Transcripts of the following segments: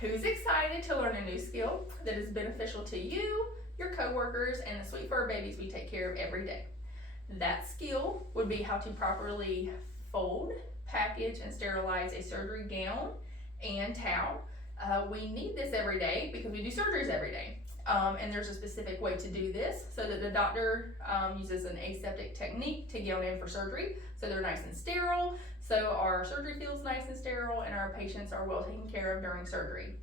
Who's excited to learn a new skill that is beneficial to you, your coworkers, and the sweet fur babies we take care of every day? That skill would be how to properly fold, package, and sterilize a surgery gown and towel. We need this every day because we do surgeries every day. And there's a specific way to do this so that the doctor uses an aseptic technique to gown in for surgery, so they're nice and sterile, so our surgery feels nice and sterile, and our patients are well taken care of during surgery.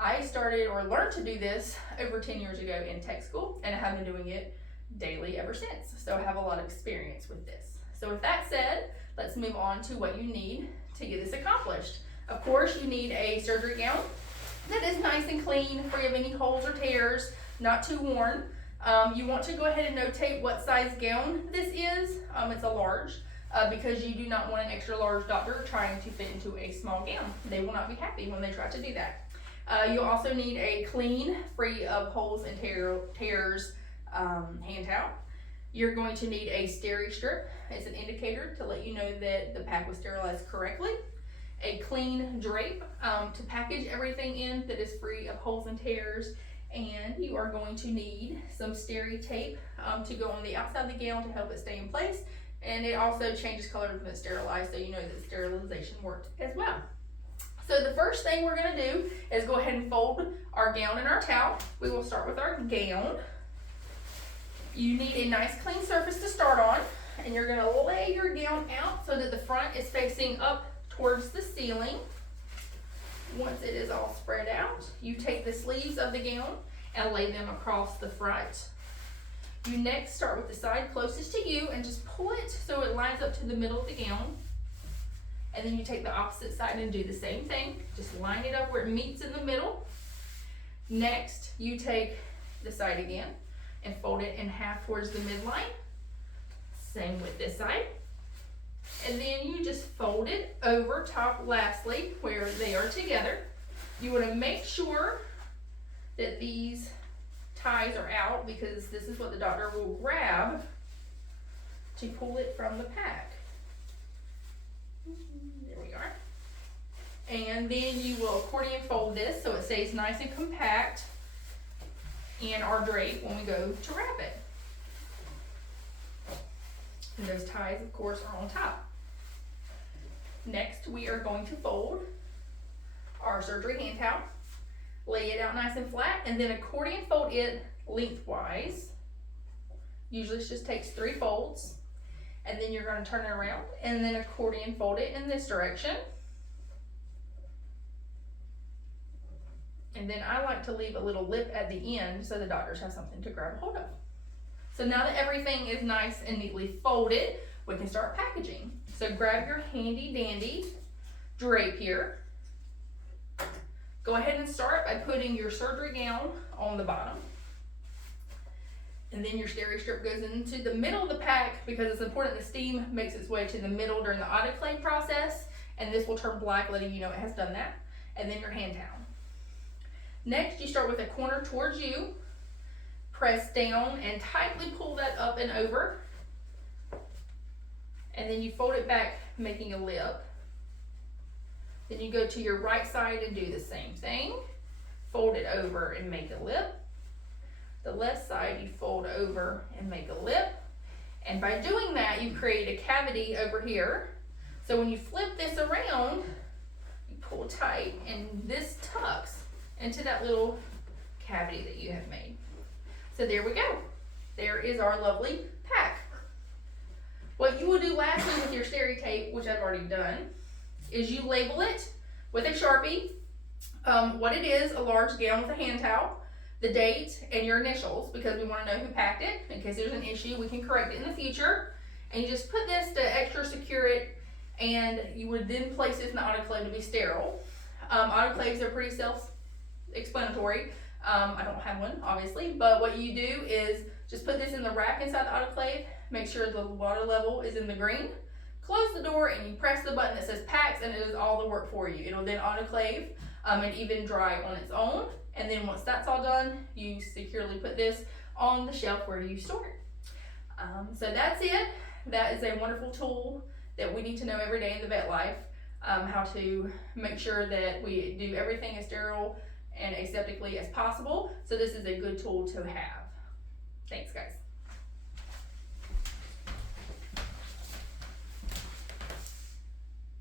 I started or learned to do this over 10 years ago in tech school, and I have been doing it daily ever since, so I have a lot of experience with this. So with that said, let's move on to what you need to get this accomplished. Of course, you need a surgery gown that is nice and clean, free of any holes or tears, not too worn. You want to go ahead and notate what size gown this is. It's a large, because you do not want an extra large doctor trying to fit into a small gown. They will not be happy when they try to do that. You'll also need a clean, free of holes and tears hand towel. You're going to need a steri strip. It's an indicator to let you know that the pack was sterilized correctly. A clean drape to package everything in that is free of holes and tears, and you are going to need some steri tape to go on the outside of the gown to help it stay in place, and it also changes color when it's sterilized, so you know that sterilization worked as well. So the first thing we're going to do is go ahead and fold our gown and our towel. We will start with our gown. You need a nice clean surface to start on, and you're going to lay your gown out so that the front is facing up towards the ceiling. Once it is all spread out, you take the sleeves of the gown and lay them across the front. You next start with the side closest to you and just pull it so it lines up to the middle of the gown. And then you take the opposite side and do the same thing. Just line it up where it meets in the middle. Next, you take the side again and fold it in half towards the midline. Same with this side. And then you just fold it over top lastly where they are together. You want to make sure that these ties are out, because this is what the doctor will grab to pull it from the pack. There we are. And then you will accordion fold this so it stays nice and compact in our drape when we go to wrap it. And those ties, of course, are on top. Next, we are going to fold our surgery hand towel, lay it out nice and flat, and then accordion fold it lengthwise. Usually it just takes 3 folds. And then you're going to turn it around and then accordion fold it in this direction. And then I like to leave a little lip at the end so the doctors have something to grab hold of. So now that everything is nice and neatly folded, we can start packaging. So grab your handy dandy drape here. Go ahead and start by putting your surgery gown on the bottom. And then your steri strip goes into the middle of the pack because it's important the steam makes its way to the middle during the autoclave process, and this will turn black, letting you know it has done that. And then your hand towel. Next, you start with a corner towards you, press down and tightly pull that up and over, and then you fold it back, making a lip. Then you go to your right side and do the same thing. Fold it over and make a lip. The left side, you fold over and make a lip. And by doing that, you create a cavity over here. So when you flip this around, you pull tight and this tucks into that little cavity that you have made. So there we go. There is our lovely pack. What you will do lastly with your steri tape, which I've already done, is you label it with a Sharpie, what it is, a large gown with a hand towel, the date, and your initials, because we want to know who packed it. In case there's an issue, we can correct it in the future. And you just put this to extra secure it, and you would then place it in the autoclave to be sterile. Autoclaves are pretty self-explanatory. I don't have one, obviously, but what you do is just put this in the rack inside the autoclave, make sure the water level is in the green, close the door, and you press the button that says packs, and it does all the work for you. It'll then autoclave and even dry on its own. And then once that's all done, you securely put this on the shelf where you store it. So that's it. That is a wonderful tool that we need to know every day in the vet life. how to make sure that we do everything as sterile and aseptically as possible. So this is a good tool to have. Thanks, guys.